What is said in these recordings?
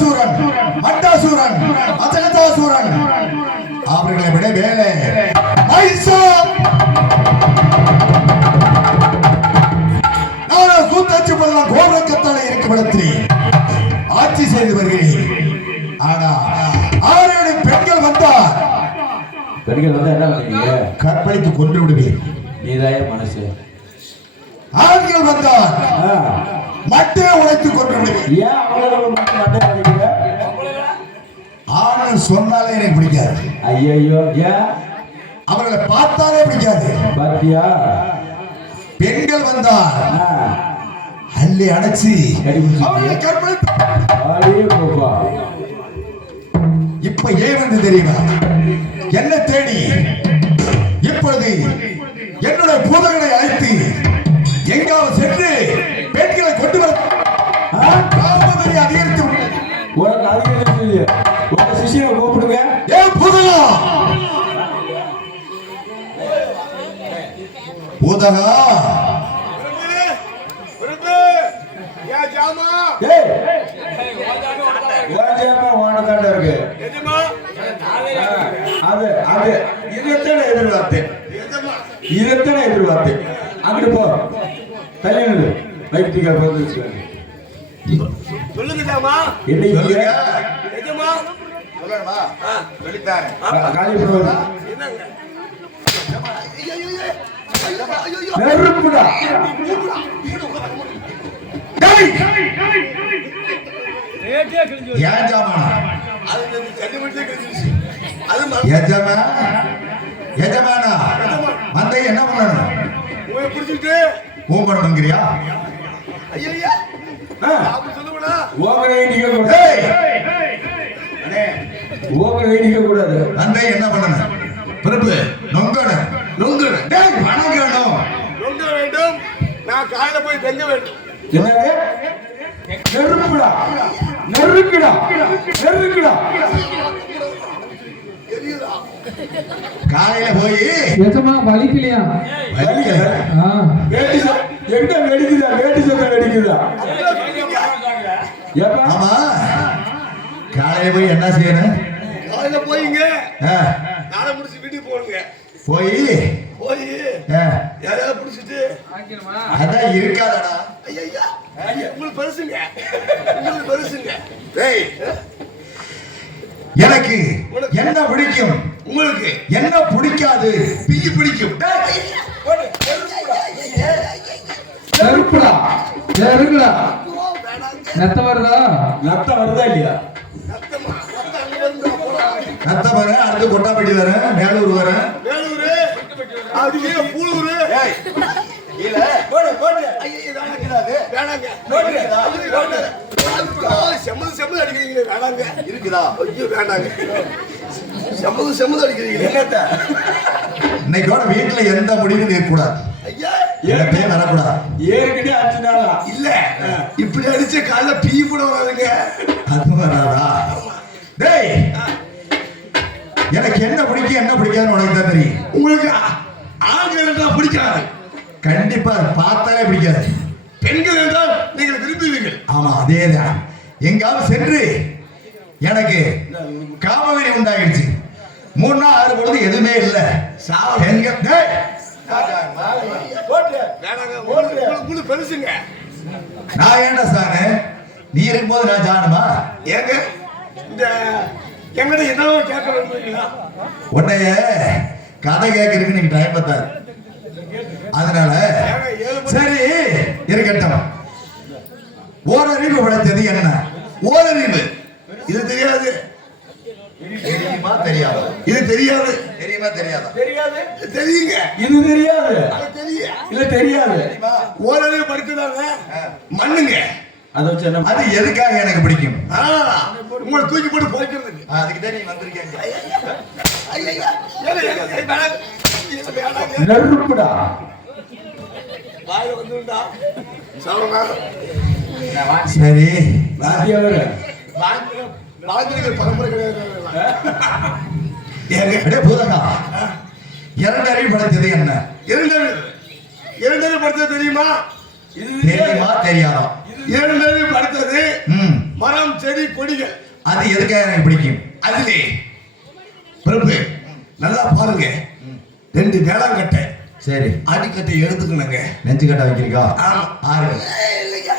பகாசூரன், மண்டாசூரன், அஜகதாசூரன் அவர்களை விட வேலை நான் கூத்தாட்சி பண்ணலாம் கோபக்கத்தாலே இருக்கும் இடத்திலே ஆட்சி செய்து வருகிறேன். ஆனா ஆறு பெண்கள் வந்தார். பெண்கள் வந்தா என்ன பண்ணுவீங்க? கற்பழித்து கொன்று விடுவேன். நீதாய மனசு. ஆண்கள் வந்தார் மட்டையை உடைத்து கொன்று விடுவேன். ஏன் அவங்கள மட்டை உடைக்கிறீங்க? ஆண் சொன்னாலே எனக்கு பிடிக்காது. ஐயோ ஏன்? அவர்களை பார்த்தாலே பிடிக்காது. பாத்தியா? பெண்கள் வந்தார் அள்ளி அடைச்சி இப்ப ஏன் வந்து தெரியுமா? என்ன தேடி இப்பொழுது என்னுடைய பூதகனை அழைத்து எங்காவது சென்று பெண்களை கொண்டு வர அதிகரித்து உனக்கு அதிகரித்து உங்க சிஷியை கூப்பிடுங்க. ஏன் பூதகா? பூதகா இதைத்தானே எதிர்பார்த்தேன். அங்கிட்டு போ கல்யாணம் வைத்திக நெருப்புடா. எஜமானா வந்த என்ன பண்ணணும்? ஓம்பணுங்கிறியா? கூடாது. அந்த என்ன பண்ணணும்? பிரபு நொங்கணும் நொங்கணும் வணங்கணும் நொங்க வேண்டும். நான் காலையில போய் தங்க வேண்டும். நெருப்புடா நெருக்குடா நெருக்குடா. காலையில போய் எஜமா வலிக்கலையா? எங்க வெடிக்குதா? வேட்டி சொந்த வெடிக்குதா? ஆமா காலையில போய் என்ன செய்யணும்? காலையில போயிங்க நாளை முடிச்சு வீட்டுக்கு போடுங்க. போய் போய் யாரையாவது பிடிச்சிட்டு அதான் இருக்காதடா. ஐயா உங்களுக்கு பெருசுங்க, உங்களுக்கு பெருசுங்க. எனக்கு என்ன பிடிக்கும், உங்களுக்கு என்ன பிடிக்காது? பிஞ்சு பிடிக்கும். நெருப்புடா நெருங்குடா. நத்த வருதா? நத்த வருதா இல்லையா? நத்த வர அடுத்து கொட்டாப்பட்டி வர மேலூர் வர வேலூர் அது பூலூர் செம்மது செம்மது அடிக்கிறீங்களே வேணாங்க. இருக்குதா? ஐயோ வேணாங்க. செம்மது செம்மது அடிக்கிறீங்களே. இன்னைக்கோட வீட்டுல எந்த முடிவும் இருக்கக்கூடாது. ஐயா ஏற்கனவே வரக்கூடாது. ஏற்கனவே அடிச்சுனாலா? இல்ல இப்படி அடிச்ச காலைல பீ கூட வராதுங்க. அது வராதா? டேய் எனக்கு என்ன பிடிக்கும் என்ன பிடிக்காதுன்னு உனக்கு தான் தெரியும். உங்களுக்கு ஆண்கள் பிடிக்காது. கண்டிப்பா பார்த்தாலே பிடிக்காது. பெண்கள் என்றால் நீங்கள் விரும்புவீர்கள். ஆமா அதேதான். எங்காவது சென்று எனக்கு காமவெறி உண்டாகிடுச்சு. 3 நாள் 6 பொழுது எதுவுமே இல்லை. பெருசுங்க. நான் ஏன்டா சாணு? நீ இருக்கும்போது நான் ஜானுமா? ஏங்க இந்த எங்கிட்ட என்ன கேட்க விரும்புறீங்களா? உன்னைய கதை கேட்கறதுக்கு நீங்க டைம் பார்த்தாரு. அதனால சரி இருக்கட்டும். ஓரறிவு படைத்தது என்ன? ஓரறிவு இது தெரியாது. தெரியுமா தெரியாது? இது தெரியாது. தெரியுமா தெரியாதா? தெரியாது. தெரியுங்க. இது தெரியாது. அது தெரியும். இல்ல தெரியாது. ஓரறிவு படுத்துறாங்க மண்ணுங்க. அதை வச்சு என்ன? அது எதுக்காக எனக்கு பிடிக்கும்? உங்களை தூக்கி போட்டு போய்க்கிறதுக்கு. அதுக்கு தான் நீ வந்திருக்கீங்க. நெருப்புடா. வாயில வந்துடா. சரி வாத்தியவரு வாத்தியர்கள் பரம்பரை கிடையாது. பூதகா இரண்டறிவு படைத்தது என்ன? இரண்டறிவு படுத்தது தெரியுமா? தெரியுமா தெரியாதா? இரண்டறிவு படுத்தது மரம் செடி கொடிகள் அது எதுக்காக எனக்கு பிடிக்கும்? அதிலே பிரபு நல்லா பாருங்க, 2 வேளாங்கட்டை சரி, அடிக்கட்டை எடுத்துக்கணுங்க. நெஞ்சு கட்ட வைக்கிறீங்களா? ஆமா. ஆறு. இல்லைங்க,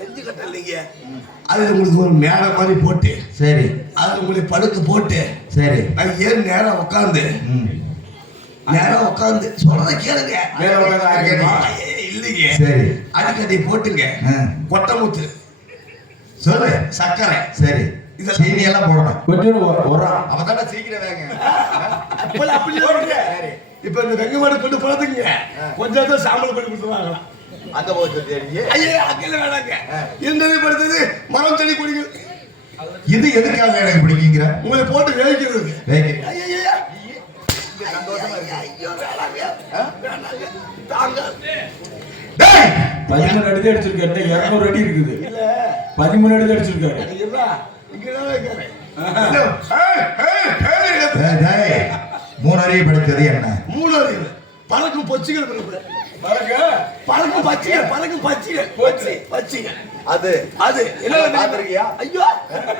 நெஞ்சு கட்டை இல்லைங்க. அதுல உங்களுக்கு ஒரு மேடை மாதிரி போட்டு, சரி, அதுல உங்களுக்கு படுக்க போட்டு, சரி, அது ஏன் நேரம் உட்காந்து நேரம் உட்காந்து சொல்றத கேளுங்க. இல்லைங்க, சரி, அடிக்கட்டை போட்டுங்க. கொட்டமுத்து சொல்லு. சர்க்கரை சரி, இதெல்லாம் சீனி எல்லாம் போடணும். கொஞ்சம் உரம். அவதான சீக்கிரம் வேங்க. அப்படி சொல்லுங்க. இப்ப இந்த வெங்கமாடு கொண்டு போறதுங்க கொஞ்சம் சாம்பல் பண்ணி கொடுத்துருவாங்களாம். அங்க போச்சு. ஐயா அங்கே வேணாங்க. இருந்தது படுத்தது மரம் செடி கொடிகள். இது எதுக்காக எனக்கு பிடிக்குங்கிற? உங்களை போட்டு வேவிக்கிறது. வேங்க. ஐயா சந்தோஷமா இருக்கு. ஐயோ வேணாங்க. வேணாங்க. தாங்க. டேய் 13 அடி தான் அடிச்சிருக்காரு. 200 அடி இருக்குது. இல்ல 13 அடி தான் அடிச்சிருக்காரு. இல்ல இங்கதான் இருக்காரு. டேய் 3 அறிவு படித்தது என்ன? 3 அறிவு. பறக்கும் பொச்சிகள் இருக்கு. பறக்கும் பச்சிகள். பச்சிகள். அது என்ன பாத்துறியா? ஐயோ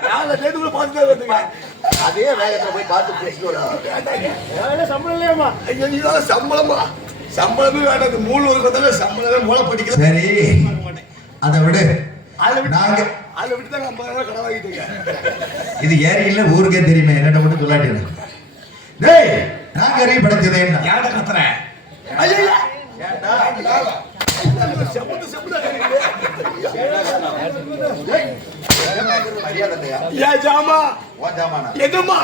நான் நேத்து கூட பாத்துட்டே வந்தேங்க. அதே வேகத்துல போய் பார்த்து பேசிட்டு வரேன். சம்பளம் இல்லையாமா? ஐயோ சம்பளமா? சம்பளமே வேண்டாம். 3 வருஷத்துல சம்பளமே மூளை படிக்கல. சரி, அதை விடு. நாங்க அதை விட்டு தான் 50,000 கடன் வாங்கிட்டீங்க. இது ஏரியில ஊருக்கே தெரியுமே, என்னட்ட மட்டும் சொல்லாட்டி. டேய் நாங்க அறிவு படித்தது என்ன? யார கத்துறேன்? ஐயா செம்புது ஜாமா எதமா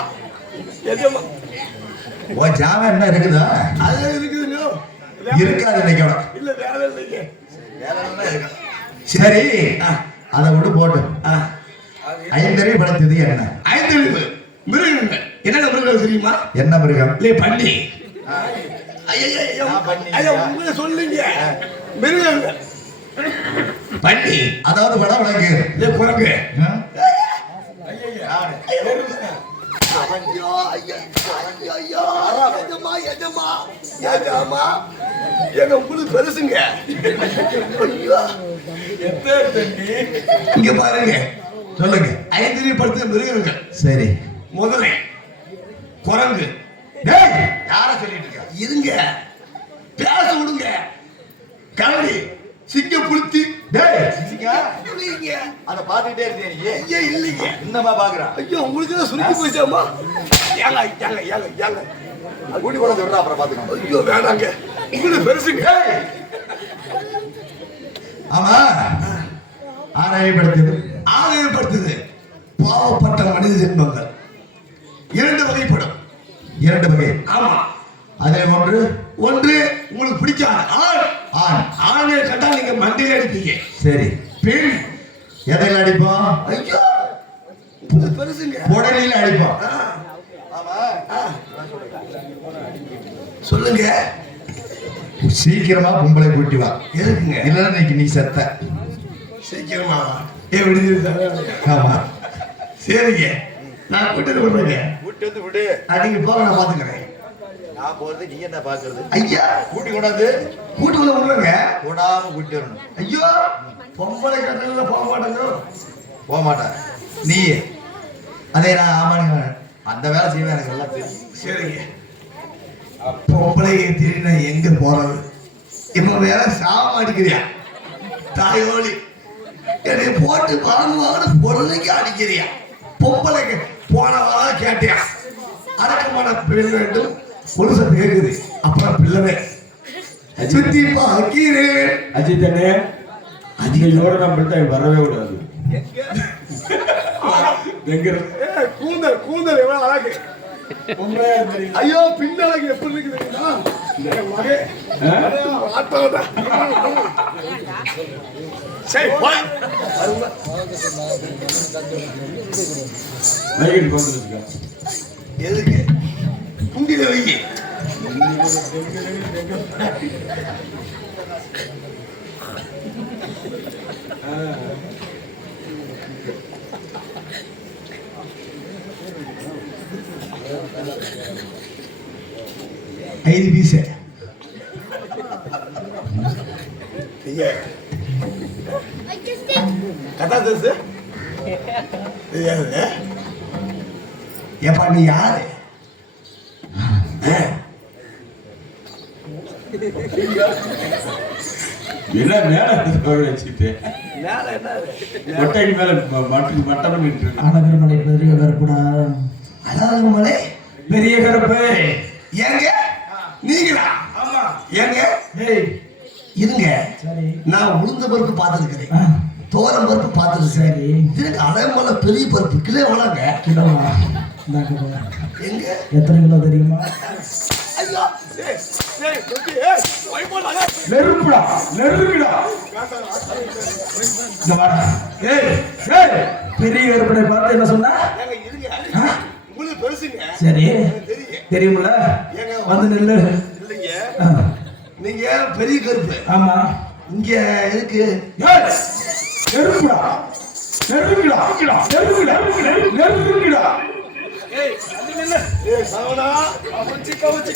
ஓ ஜாம என்ன இருக்குதா? அது இருக்குதுங்க. இருக்காது நினைக்கணும். இல்ல வேலை இல்லைங்க. சரி, அதை விட்டு போட்டு 5 அறிவு படித்தது என்ன? 5 அறிவு மிருகங்கள். என்னென்ன மிருகங்கள் தெரியுமா? என்ன மிருகம்? இல்ல பன்னி. ஐயா உங்களை சொல்லுங்க. மிருகங்கள் பன்னி, அதாவது வட விளக்கு, இல்ல குரங்கு. உங்களுக்கு பெருசுங்க. இங்க பாருங்க, சொல்லுங்க. 5 அறிவு படித்த மிருகங்கள். சரி, முதல்ல குரங்கு. டேய் யார சொல்லிட்டு இருக்க? இருங்க பேச விடுங்க. கரடி, சிங்கம், புலித்தி. டேய் இல்லைங்க, அத பாத்துட்டே இருக்கே நீ. ஐயா இல்லைங்க. என்னமா பாக்குற? ஐயோ உங்களுக்கு தான் சுருக்கி போச்சாமா? ஏங்க கூட்டி கொண்டு விடுறா, அப்புறம் பாத்துக்கலாம். ஐயோ வேணாங்க, உங்களுக்கு பெருசுங்க. ஆமா, ஆராயப்படுத்தது. ஆதாயப்படுத்துது பாவப்பட்ட மனித ஜென்மங்கள் 2 வகைப்படும். 2 வகை. ஆமா, அதில் ஒன்று உங்களுக்கு பிடிக்காது ஆண். ஆணை கண்டா நீங்க மண்டையில அடிப்பீங்க. சரி, பெண் எதையில் அடிப்போம்? ஐயோ பெருசுங்க. உடலில் அடிப்போம். சொல்லுங்க. சீக்கிரமா பொம்பளை கூட்டி வா. எதுக்குங்க? இல்லைன்னா இன்னைக்கு நீ செத்த. சீக்கிரமா விடுதலை. ஆமா, சரிங்க, நான் கூட்டிட்டு விடுறேங்க. கூட்டி வந்து விடு. நீங்க போக, நான் பாத்துக்கிறேன். நான் போறது நீ என்ன பாக்குறது? ஐயா கூட்டி கொண்டாந்து கூட்டுக்குள்ள விடுறேங்க. கூடாம கூட்டி வரணும். ஐயோ பொம்பளை கட்டல போக மாட்டாங்க. போக மாட்டேன் நீ. அதே நான் ஆமாங்க, அந்த வேலை செய்வேன், எனக்கு நல்லா தெரியும். சரிங்க, பொம்பளையை தேடி நான் எங்க போறது? இப்ப வேற சாம அடிக்கிறியா? தாயோலி என்னை போட்டு வாங்க பொருளைக்கு அடிக்கிறியா? பொம்பளைக்கு போன வாரம் கேட்டியா? அடக்கமான பிள்ளை வேண்டும், புருஷன் கேக்குது, அப்புறம் பிள்ளை சுத்தி பாக்கிறேன். அஜித் அண்ணே, அஜியோட நம்மள்ட்ட வரவே கூடாது. கூந்தல் எவ்வளவு அழகு! ஐயோ பின்னழகு எப்படி இருக்குதுன்னா சரி எதுக்கு குண்டில வைக்க ఐదు పీసే కథ తెలుసు ஏப்பா நீ யாரு? என்ன மேல வச்சுட்டு மேல என்ன மொட்டைக்கு மேல மட்டம் அழகர்மலை பெரிய கருப்புடா. அழகர்மலை பெரிய கருப்பு. ஏங்க நீங்களா? ஆமா ஏங்க ஏய் இருங்க. சரி நான் உளுந்த பருப்பு பார்த்துருக்கிறேன், தோரம் பருப்பு பார்த்துருக்கிறேன். சரி இதுக்கு அழகர்மலை பெரிய பருப்பு கிலோ எவ்வளோங்க? கிலோவா? இந்தாங்க பாரு. எங்க எத்தனை கிலோ தெரியுமா? ஐயோ ஏய் ஏய் தொட்டி ஏய் போய் போடா நெருப்புடா நெருப்புடா. இந்த வாடா. ஏய் ஏய் பெரிய கருப்பனை பார்த்து என்ன சொன்னா? ஏங்க இருங்க உங்களுக்கு பெருசுங்க சரி தெரியுங்க தெரியுமில்ல? வந்து நில்லு. இல்லைங்க ஆ, நீங்க பெரிய கருப்பு ஆமா. இங்க இருக்கு. ஏய் நெருப்புடா நெருப்புடா நெருப்புடா நெருப்புடா. ஏய் அது நின்னு ஏய் சரவணா கவுச்சி கவுச்சி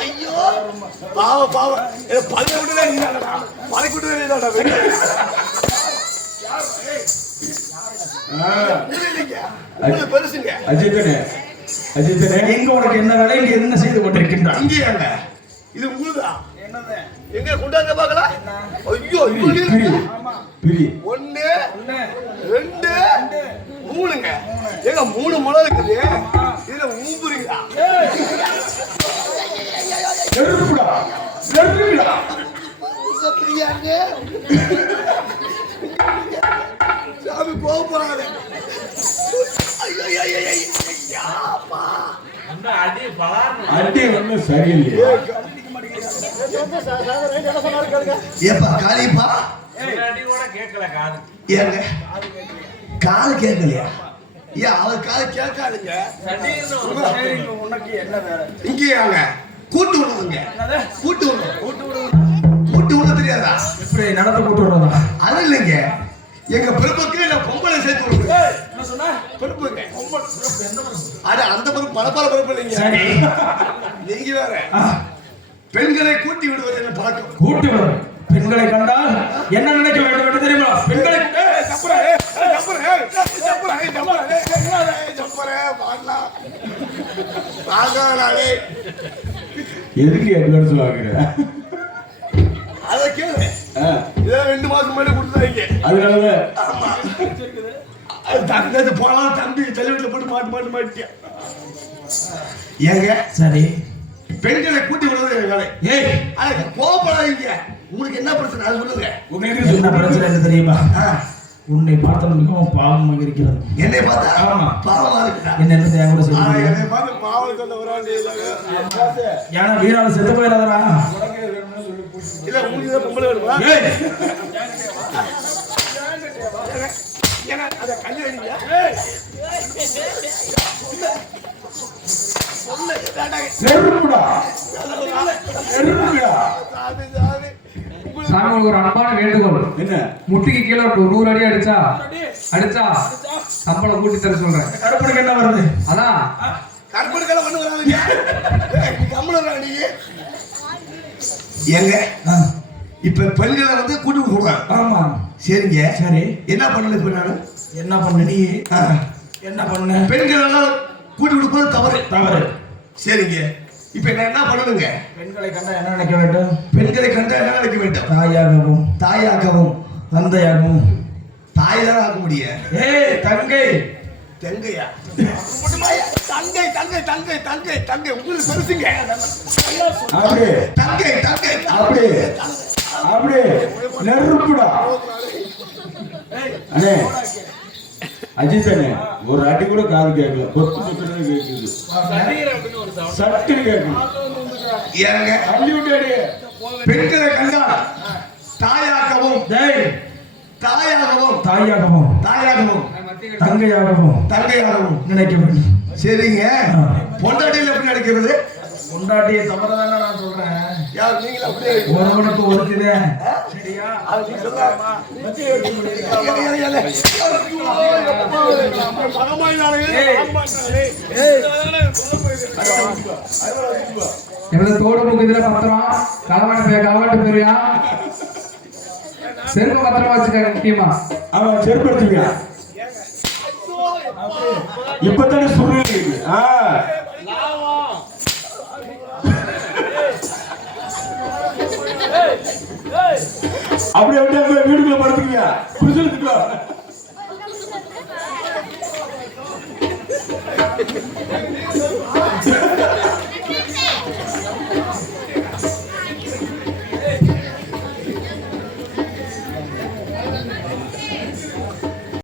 ஐயோ பாவ ஏ பல்ல விட்டுதே நீடா பல்ல விட்டுதே நீடா இல்லைங்க உங்களுக்கு பெருசுங்க அஜித்தனே அஜித்தனே எங்க உனக்கு என்ன வேலை? இங்க என்ன செய்து கொண்டிருக்கின்றான்? இங்கேயாங்க இது உங்களுதா என்னது எங்க கொண்டாங்க பார்க்கலாம் ஐயோ பிரி இவ்வளவு பிரி. 1 2 3ங்க ஏங்க 3 முளை இருக்குது இதுல ஊம்புறீங்களா நெருப்புடா நெருப்புடா. பிரியாங்க சாமி கோபப்படாத ஐயாப்பா அடி ஒன்றும் சரியில்லையே. ஏப்பா காளிப்பா ஏங்க காது கேட்கலையா? ஏன் அவர் காது கேட்காதுங்க உனக்கு என்ன வேலை இங்கேயாங்க கூட்டு விடுறதுங்க. கூட்டு விட தெரியாதா? இப்படி நடந்து கூட்டு வர்றதா? அது இல்லைங்க, எங்க பெருப்புக்கு நான் பொம்பளை சேர்த்து விடுறேன். என்ன சொன்னா பெருப்புங்க அட அந்த பருப்பு பலப்பல பருப்பு இல்லைங்க. சரி நீங்க வேற ஆ, பெண்களை கூட்டி விடுவது என்ன பழக்கம்? கூட்டி வரும். பெண்களை கண்டால் என்ன நினைக்க வேண்டும் என்று தெரியுமா? பெண்களை எதுக்கு எப்படின்னு சொல்லுவாங்க? அதை கேளு இதான் 2 மாசம் முன்னாடி கொடுத்தாங்க அதனால தந்தது போலாம் தம்பி தலைவீட்டுல போட்டு மாட்டியா ஏங்க சரி. பெண்களை கூட்டி விடுவது என் வேலை. ஏய் அதுக்கு கோபப்படாதீங்க. உங்களுக்கு என்ன பிரச்சனை அது சொல்லுங்க. உங்களுக்கு என்ன பிரச்சனை என்று தெரியுமா? உன்னை பார்த்த மிகவும் பாவமாக இருக்கிறது. என்னை பார்த்தா ஆமா. பாவமா இருக்குதா? என்ன என்று என் கூட சொல்லுங்க. என்னை பார்த்து பாவம் சொல்ல வராது ஏன்னா வீணால செத்து போயிடாதரா? இல்ல உங்களுக்கு பொம்பளை வேணுமா ஏய் ஏன்னா அதை கல்யாணம் நெருப்புடா நெருப்புடா. சாமி ஒரு அன்பான வேண்டுகோள். என்ன முட்டிக்கு கீழே 100 அடி அடிச்சா சம்பளம் கூட்டி தர சொல்றேன். கருப்பனுக்கு என்ன வருது? அதான் கற்பனுக்கெல்லாம் ஒண்ணு வராதுங்க கம்மல நீ ஏங்க இப்ப பெண்களை வந்து கூட்டி விடுறாங்க. ஆமா சரிங்க சரி. என்ன பண்ணல இப்ப நானு? என்ன பண்ண நீ? என்ன பண்ண? பெண்கள் எல்லாம் கூட்டி விடுப்பது தவறு. தவறு. சரிங்க இப்ப நான் என்ன பண்ணணுங்க? பெண்களை கண்டா என்ன நினைக்க வேண்டும்? பெண்களை கண்டா என்ன நினைக்க வேண்டும்? தாயாகவும் தாயாக்கவும் தந்தையாகவும். தாய் தான் ஆக முடியும். ஏய் தங்கை தெங்கையா? தங்கை தங்கை தங்கை தங்கை தங்கை உங்களுக்கு பெருசுங்க அப்படியே தங்கை தங்கை அப்படியே அப்படியே நெருப்புடா. அண்ணே அஜித்தனே ஒரு அடி கூட காது கேட்கல. கொத்து கொத்துன்னு கேட்குது. சட்டு கேட்குது. ஏங்க அள்ளி விட்டாடி. பெண்களை கண்டா தாயாக்கவும் டேய் தாயாகவும் தாயாகவும் தாயாகவும் தங்கையாகவும் தங்கையாகவும் நினைக்க வேண்டும். சரிங்க பொண்டாட்டியில் எப்படி நடக்கிறது? பொண்டாட்டிய தவறதானே நான் சொல்றேன். யார் நீங்களா அப்படியே ஒருவனுக்கு ஒருத்திதே. சரியா? அது நீ சொல்லாமா எவ்வளவு தோடு முகத்துல பத்திரம் களவாட்டு போயிருயா? செருப்பு பத்திரமா வச்சுக்காங்க முக்கியமா. அவன் செருப்படுத்துவியா? இப்பதானே சுருள் அப்படியே அப்படியே வீடுக்குள்ள படுத்துக்குவியா புரிஞ்சுக்கிட்டோ